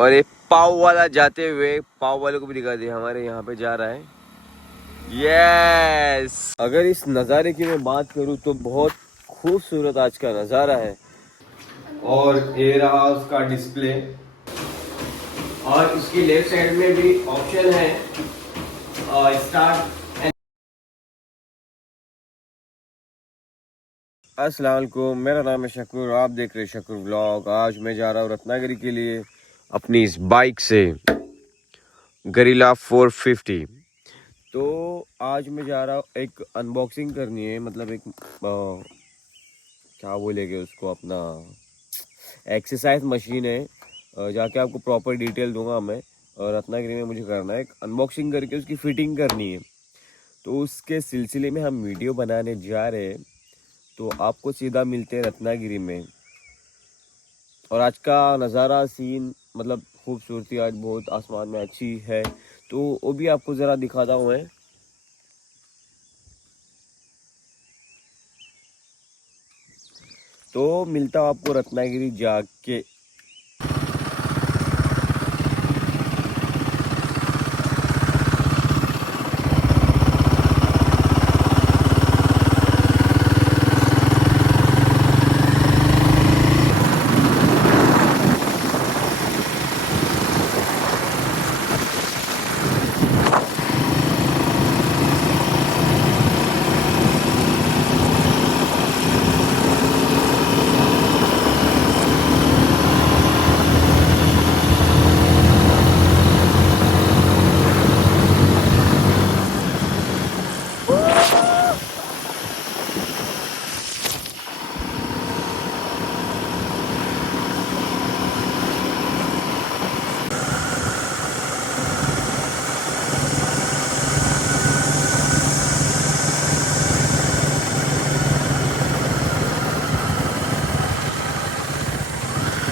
और एक पाव वाला जाते हुए पाव वाले को भी दिखा दिया, हमारे यहाँ पे जा रहा है। यस, अगर इस नज़ारे की मैं बात करूँ तो बहुत खूबसूरत आज का नज़ारा है। और ये रहा उसका डिस्प्ले, और इसकी लेफ्ट साइड में भी ऑप्शन है स्टार्ट। अस्सलाम वालेकुम, मेरा नाम है शकूर, आप देख रहे हैं शकूर व्लॉग। आज मैं जा रहा हूँ रत्नागिरी के लिए अपनी इस बाइक से, गरिल्ला 450। तो आज मैं जा रहा हूँ, एक अनबॉक्सिंग करनी है, मतलब एक क्या बोलेंगे उसको, अपना एक्सरसाइज मशीन है। जाके आपको प्रॉपर डिटेल दूंगा मैं। और रत्नागिरी में मुझे करना है, एक अनबॉक्सिंग करके उसकी फिटिंग करनी है। तो उसके सिलसिले में हम वीडियो बनाने जा रहे हैं। तो आपको सीधा मिलते हैं रत्नागिरी में। और आज का नज़ारा सीन, मतलब खूबसूरती आज बहुत आसमान में अच्छी है, तो वो भी आपको ज़रा दिखाता हूँ मैं। तो मिलता हूँ आपको रत्नागिरी जाके।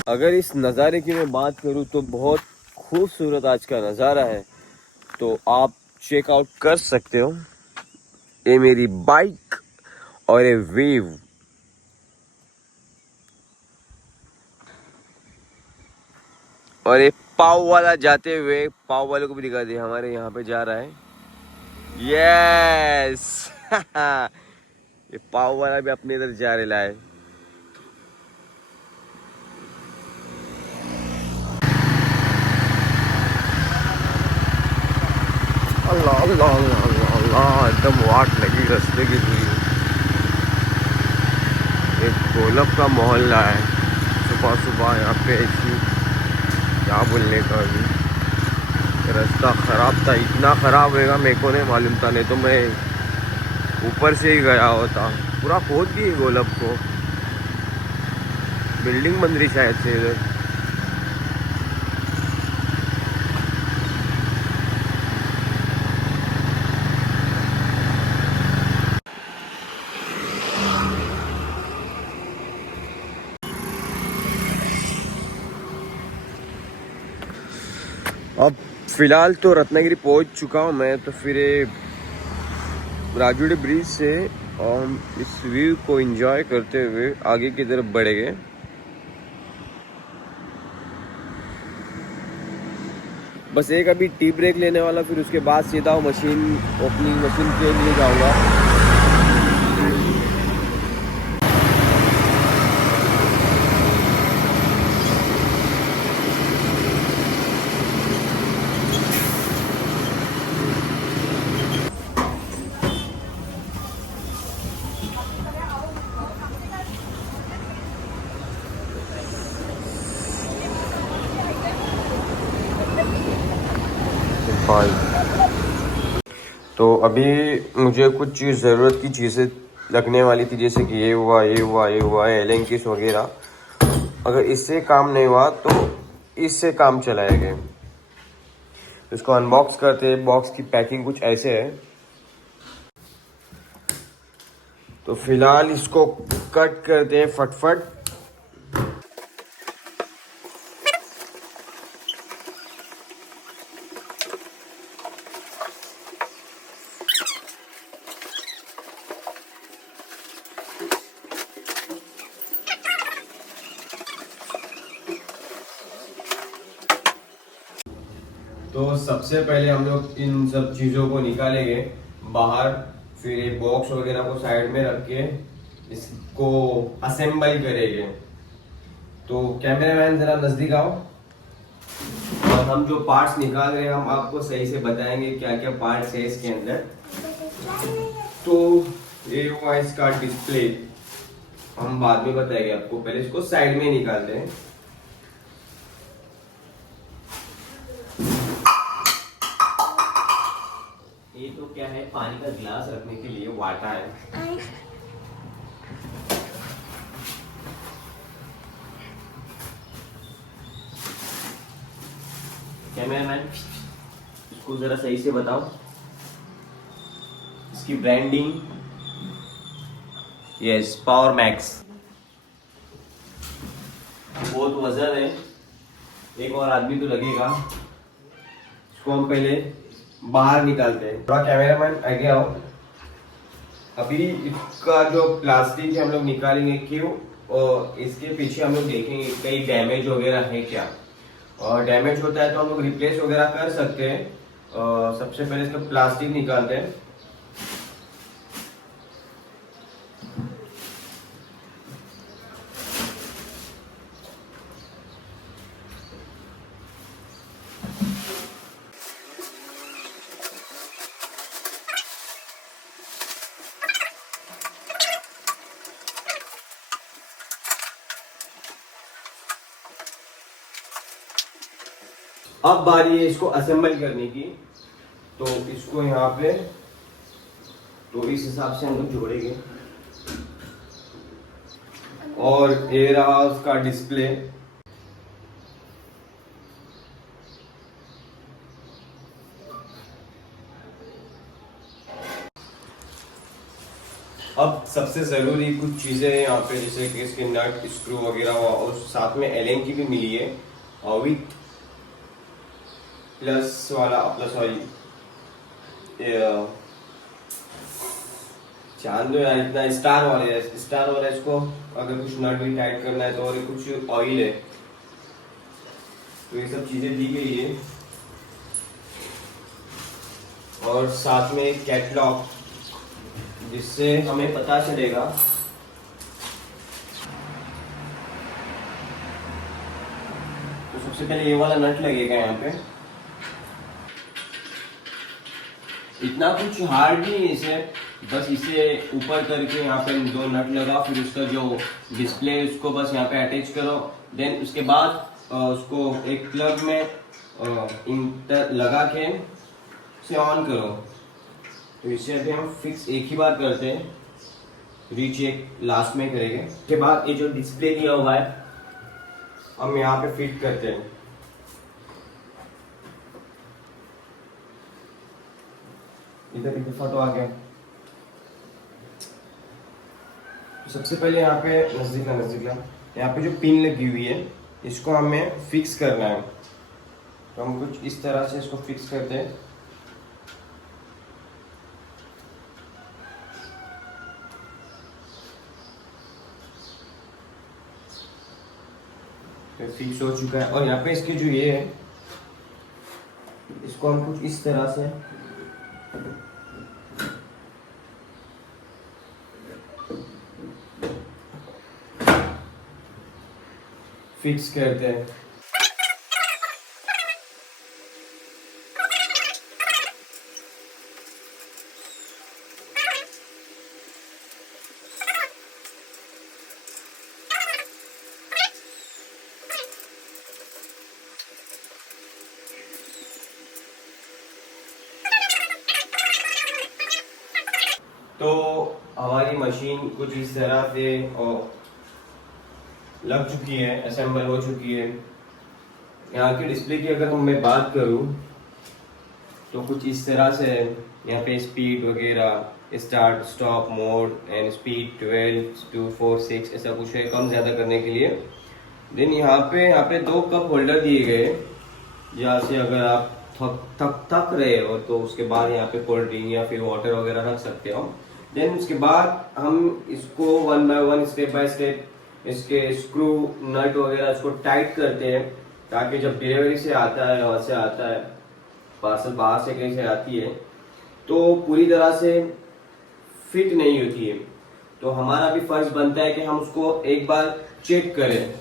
अगर इस नज़ारे की मैं बात करूँ तो बहुत खूबसूरत आज का नज़ारा है, तो आप चेकआउट कर सकते हो। ये मेरी बाइक और ये वेव। और ये पाव वाला जाते हुए पाव वाले को भी दिखा दिया, हमारे यहाँ पे जा रहा है। यस ये पाव वाला भी अपने इधर जा रहा है। अल्लाह अल्लाह अल्लाह अल्लाह अल्लाह, एकदम वाट लगी रास्ते की पूरी। एक गोलब का मोहल्ला है, सुबह सुबह यहाँ पे ऐसी क्या बोलने का। अभी रास्ता ख़राब था, इतना ख़राब होएगा मेरे को नहीं मालूम था, नहीं तो मैं ऊपर से ही गया होता। पूरा खोद दिए गोलब को, बिल्डिंग बन रही शायद से इधर। अब फ़िलहाल तो रत्नागिरी पहुंच चुका हूं मैं। तो फिर राजूड़ी ब्रिज से हम इस व्यू को एंजॉय करते हुए आगे की तरफ बढ़ेंगे। बस एक अभी टी ब्रेक लेने वाला, फिर उसके बाद सीधा मशीन ओपनिंग मशीन के लिए जाऊंगा। तो अभी मुझे कुछ ज़रूरत की चीज़ें लगने वाली थी, जैसे कि ये हुआ ये हुआ ये हुआ, एलेंकिस वगैरह। अगर इससे काम नहीं हुआ तो इससे काम चलाएंगे। इसको अनबॉक्स करते हैं। बॉक्स की पैकिंग कुछ ऐसे है। तो फिलहाल इसको कट करते हैं फटफट। तो सबसे पहले हम लोग इन सब चीज़ों को निकालेंगे बाहर, फिर एक बॉक्स वगैरह को साइड में रख के इसको असेंबल करेंगे। तो कैमरामैन जरा नजदीक आओ, और हम जो पार्ट्स निकाल रहे हैं हम आपको सही से बताएंगे क्या क्या पार्ट्स है इसके अंदर। तो ये हुआ इसका डिस्प्ले, हम बाद में बताएंगे आपको, पहले इसको साइड में निकालते हैं। ये तो क्या है, पानी का गिलास रखने के लिए वाटा है। कैमरामैन इसको जरा सही से बताओ, इसकी ब्रांडिंग। Yes, power max. बहुत वजन है, एक और आदमी तो लगेगा। इसको हम पहले बाहर निकालते हैं। थोड़ा कैमरामैन आगे आओ। अभी इसका जो प्लास्टिक है हम लोग निकालेंगे, क्यों, और इसके पीछे हम लोग देखेंगे कहीं डैमेज वगैरह है क्या, और डैमेज होता है तो हम लोग रिप्लेस वगैरह कर सकते हैं। सबसे पहले इसका प्लास्टिक निकालते हैं। अब बारी है इसको असेंबल करने की। तो इसको यहाँ पे, तो इस हिसाब से हम लोग जोड़ेंगे। और ये रहा उसका डिस्प्ले। अब सबसे जरूरी कुछ चीजें हैं यहाँ पे, जैसे कि इसके नट स्क्रू वगैरह, और साथ में एलन की भी मिली है, और विथ प्लस वाला, प्लस सॉरी चांद दो यार, इतना स्टार वाला इसको अगर कुछ नट भी टाइट करना है तो, और कुछ ऑयल है, तो ये सब चीजें दी गई है। और साथ में एक कैटलॉग, जिससे हमें पता चलेगा तो सबसे पहले ये वाला नट लगेगा यहाँ पे। इतना कुछ हार्ड नहीं है इसे, बस इसे ऊपर करके यहाँ पे दो नट लगाओ, फिर उसका जो डिस्प्ले है उसको बस यहाँ पे अटैच करो। देन उसके बाद उसको एक प्लग में इंटर लगा के इसे ऑन करो। तो इसे अभी हम फिक्स एक ही बार करते हैं, रीचेक लास्ट में करेंगे। उसके बाद ये जो डिस्प्ले दिया हुआ है हम यहाँ पे फिट करते हैं। इधर एक फोटो आ गया। तो सबसे पहले यहाँ पे नजदीक यहाँ पे जो पिन लगी हुई है इसको हमें फिक्स करना है। तो हम कुछ इस तरह से इसको फिक्स करते हैं। तो फिक्स हो चुका है। और यहाँ पे इसके जो ये है इसको हम कुछ इस तरह से फिक्स करते हैं। तो हमारी मशीन कुछ इस तरह से लग चुकी है, असेंबल हो चुकी है। यहाँ के डिस्प्ले की अगर मैं बात करूँ तो कुछ इस तरह से है। यहाँ पे स्पीड वगैरह, start stop mode and speed 12 2 4 6 ऐसा कुछ है कम ज़्यादा करने के लिए। देन यहाँ पे दो कप होल्डर दिए गए, जहाँ से अगर आप थक रहे हो तो उसके बाद यहाँ पे कोल्ड ड्रिंक या फिर वाटर वगैरह रख सकते हो। देन उसके बाद हम इसको one by one, step by step इसके स्क्रू नट वगैरह इसको टाइट करते हैं, ताकि जब डिलीवरी से आता है वहाँ से आता है पार्सल बाहर से कहीं से आती है तो पूरी तरह से फिट नहीं होती है, तो हमारा भी फर्ज बनता है कि हम उसको एक बार चेक करें।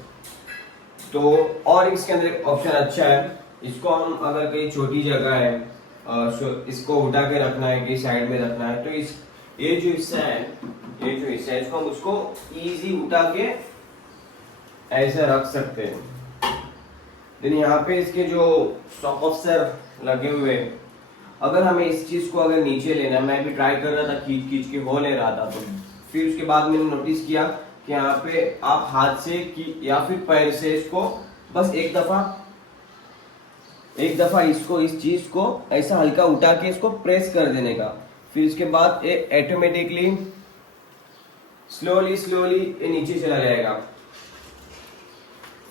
तो और इसके अंदर एक ऑप्शन अच्छा है, इसको हम अगर कहीं छोटी जगह है इसको उठा के रखना है, कहीं साइड में रखना है, तो इस ये जो हिस्सा है इसको हम उसको इजी उठा के ऐसे रख सकते हैं। देन यहाँ पे इसके जो सॉफ्ट लगे हुए हैं, अगर हमें इस चीज को अगर नीचे लेना, मैं भी ट्राई कर रहा था, खींच खींच के हो ले रहा था, तो फिर उसके बाद मैंने नोटिस किया कि यहाँ पे आप हाथ से या फिर पैर से इसको बस एक दफा इसको इस चीज को ऐसा हल्का उठा के इसको प्रेस कर देने का, फिर उसके बाद ये ऑटोमेटिकली स्लोली ये नीचे चला जाएगा।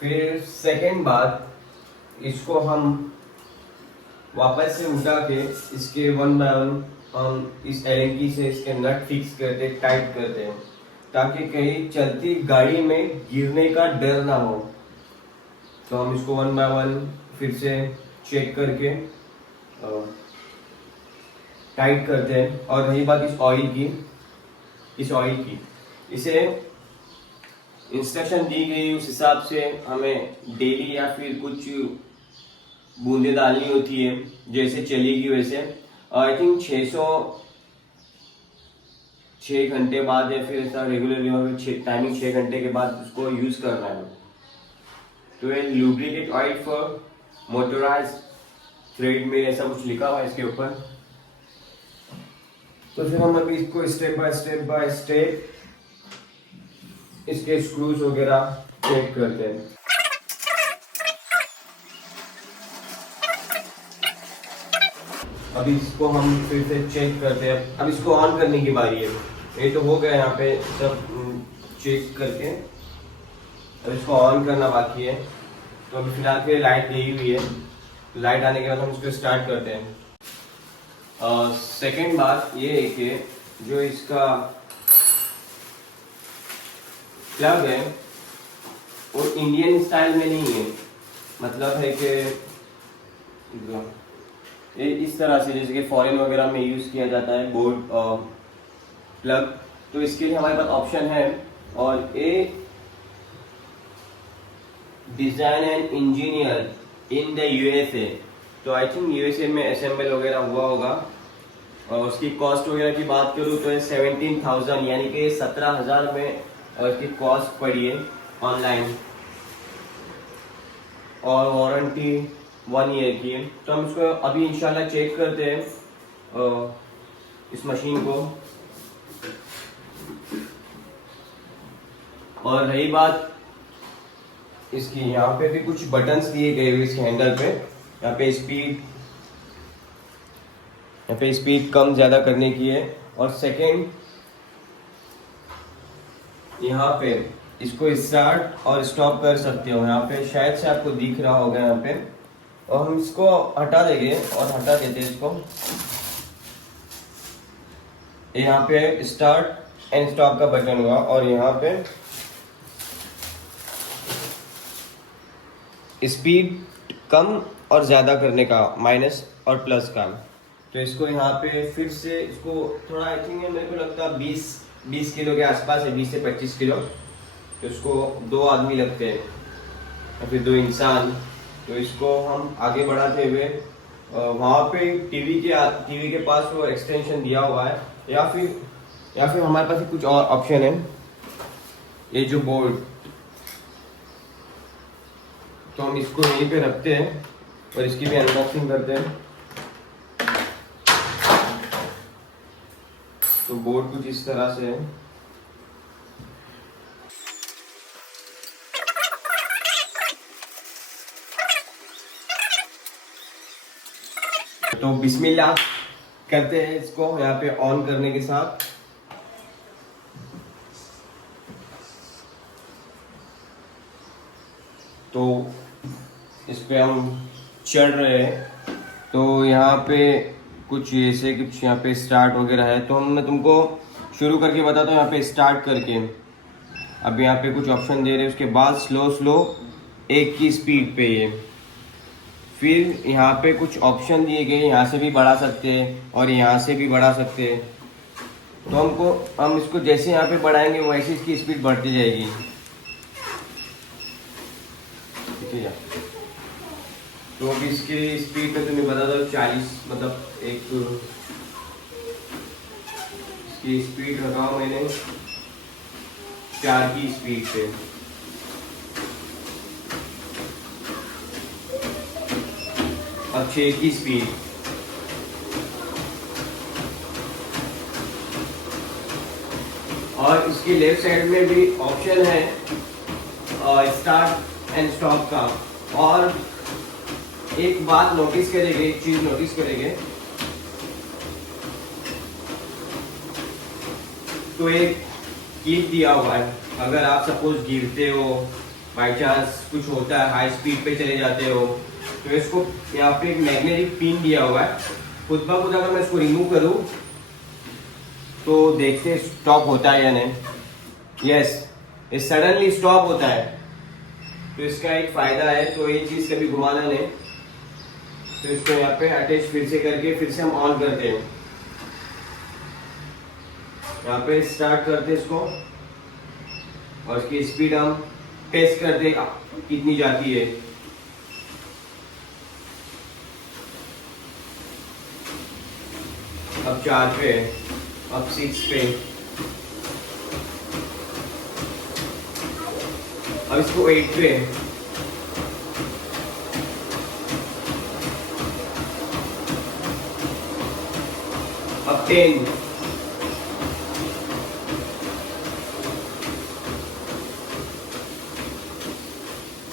फिर सेकेंड बात, इसको हम वापस से उठा के इसके वन बाय वन हम इस एलेंकी से इसके नट फिक्स करते, टाइट करते हैं, ताकि कहीं चलती गाड़ी में गिरने का डर ना हो। तो हम इसको वन बाय वन फिर से चेक करके टाइट करते हैं। और रही बात इस ऑयल की, इसे इंस्ट्रक्शन दी गई उस हिसाब से हमें डेली या फिर कुछ बूंदे डालनी होती है, जैसे चलेगी वैसे। आई थिंक 6 घंटे बाद या फिर ऐसा रेगुलर टाइमिंग 6 घंटे के बाद उसको यूज करना है। तो ये lubricate oil for motorize thread mill ऐसा कुछ लिखा हुआ है इसके ऊपर। तो फिर हम अभी इसको स्टेप बाय स्टेप इसके स्क्रूज वगैरह चेक करते हैं। अभी इसको हम फिर से चेक करते हैं। अब इसको ऑन करने की बारी है। ये तो हो गया यहाँ पे सब चेक करके, अब इसको ऑन करना बाकी है। तो अभी फिलहाल के लाइट दी हुई है, लाइट आने के बाद हम इसको स्टार्ट करते हैं। सेकेंड बात ये है कि जो इसका प्लग है वो इंडियन स्टाइल में नहीं है, मतलब है कि ये इस तरह से जैसे कि फॉरेन वगैरह में यूज़ किया जाता है बोर्ड प्लग, तो इसके लिए हमारे पास ऑप्शन है। और ये design and engineer in the USA, तो आई थिंक यूएसए में असेंबल वगैरह हुआ होगा। और उसकी कॉस्ट वगैरह की बात करूँ तो 17,000 यानी कि 17,000 में इसकी कॉस्ट पड़ी है ऑनलाइन, और वारंटी 1 ईयर की है। तो हम इसको अभी इंशाल्लाह चेक करते हैं इस मशीन को। और रही बात इसकी, यहाँ पे भी कुछ बटन्स दिए गए हुए इसके हैंडल पे, यहाँ पे स्पीड कम ज़्यादा करने की है। और सेकेंड, यहाँ पे इसको स्टार्ट और स्टॉप कर सकते हो, यहाँ पे शायद से आपको दिख रहा होगा यहाँ पे। और हम इसको हटा देंगे और हटा देते हैं इसको। यहाँ पे स्टार्ट एंड स्टॉप का बटन हुआ, और यहाँ पे स्पीड कम और ज़्यादा करने का, माइनस और प्लस का। तो इसको यहाँ पे फिर से इसको थोड़ा, आई थिंक मेरे को लगता है 20 किलो के आसपास है, 20 से 25 किलो। तो इसको 2 आदमी लगते हैं या फिर 2 इंसान। तो इसको हम आगे बढ़ाते हुए वहाँ पे टीवी के पास वो एक्सटेंशन दिया हुआ है, या फिर हमारे पास कुछ और ऑप्शन है। ये जो बोर्ड, तो हम इसको यहीं पे रखते हैं और इसकी भी अनबॉक्सिंग करते हैं। तो बोर्ड कुछ इस तरह से है। तो बिस्मिल्लाह करते हैं इसको यहाँ पे ऑन करने के साथ। तो इस पे हम चढ़ रहे हैं। तो यहाँ पे कुछ ऐसे कुछ यहाँ पे स्टार्ट वगैरह है, तो मैं तुमको शुरू करके बताता हूँ। यहाँ पे स्टार्ट करके अब यहाँ पे कुछ ऑप्शन दे रहे हैं, उसके बाद स्लो 1 की स्पीड पे ये फिर यहाँ पे कुछ ऑप्शन दिए गए, यहाँ से भी बढ़ा सकते हैं और यहाँ से भी बढ़ा सकते हैं। तो हम इसको जैसे यहाँ पे बढ़ाएंगे वैसे इसकी स्पीड बढ़ती जाएगी, ठीक है। तो अब इसकी स्पीड में तुम्हें बता दो 40, मतलब इसकी स्पीड रखा मैंने 4 की स्पीड पे। अब 6 की स्पीड, और इसकी लेफ्ट साइड में भी ऑप्शन है स्टार्ट एंड स्टॉप का। और एक बात नोटिस करेंगे, एक चीज नोटिस करेंगे, तो एक कीप दिया हुआ है। अगर आप सपोज गिरते हो, बाई चांस कुछ होता है, हाई स्पीड पे चले जाते हो, तो इसको यहाँ पे एक मैग्नेटिक पिन दिया हुआ है। खुद ब खुद अगर मैं इसको रिमूव करूँ तो देखते स्टॉप होता है या नहीं। यस, ये सडनली स्टॉप होता है। तो इसका एक फायदा है, तो ये चीज कभी घुमाना नहीं। तो इसको यहाँ पे अटैच फिर से करके फिर से हम ऑन करते हैं। यहाँ पे स्टार्ट करते हैं इसको, और इसकी स्पीड हम टेस्ट करते कितनी जाती है। अब 4 पे, अब 6 पे, अब इसको 8 पे, अब 10,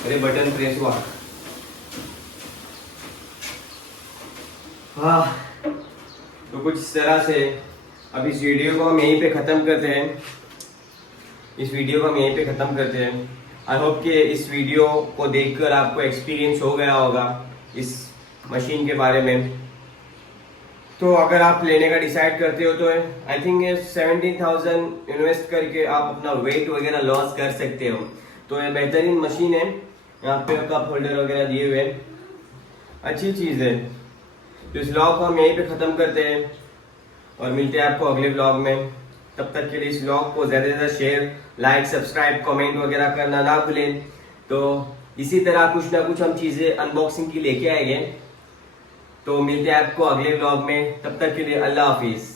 अरे बटन प्रेस हुआ। हाँ, तो कुछ इस तरह से अब इस वीडियो को हम यहीं पे ख़त्म करते हैं। आई होप कि इस वीडियो को देखकर आपको एक्सपीरियंस हो गया होगा इस मशीन के बारे में। तो अगर आप लेने का डिसाइड करते हो तो आई थिंक 17,000 इन्वेस्ट करके आप अपना वेट वगैरह लॉस कर सकते हो। तो ये बेहतरीन मशीन है। यहाँ पे कप होल्डर वगैरह दिए हुए, अच्छी चीज़ है। तो इस व्लॉग को हम यहीं पे ख़त्म करते हैं और मिलते हैं आपको अगले व्लॉग में। तब तक के लिए इस व्लॉग को ज़्यादा से ज़्यादा शेयर, लाइक, सब्सक्राइब, कमेंट वगैरह करना ना भूलें। तो इसी तरह कुछ ना कुछ हम चीज़ें अनबॉक्सिंग की लेके आएंगे। तो मिलते हैं आपको अगले व्लॉग में, तब तक के लिए अल्लाह हाफिज़।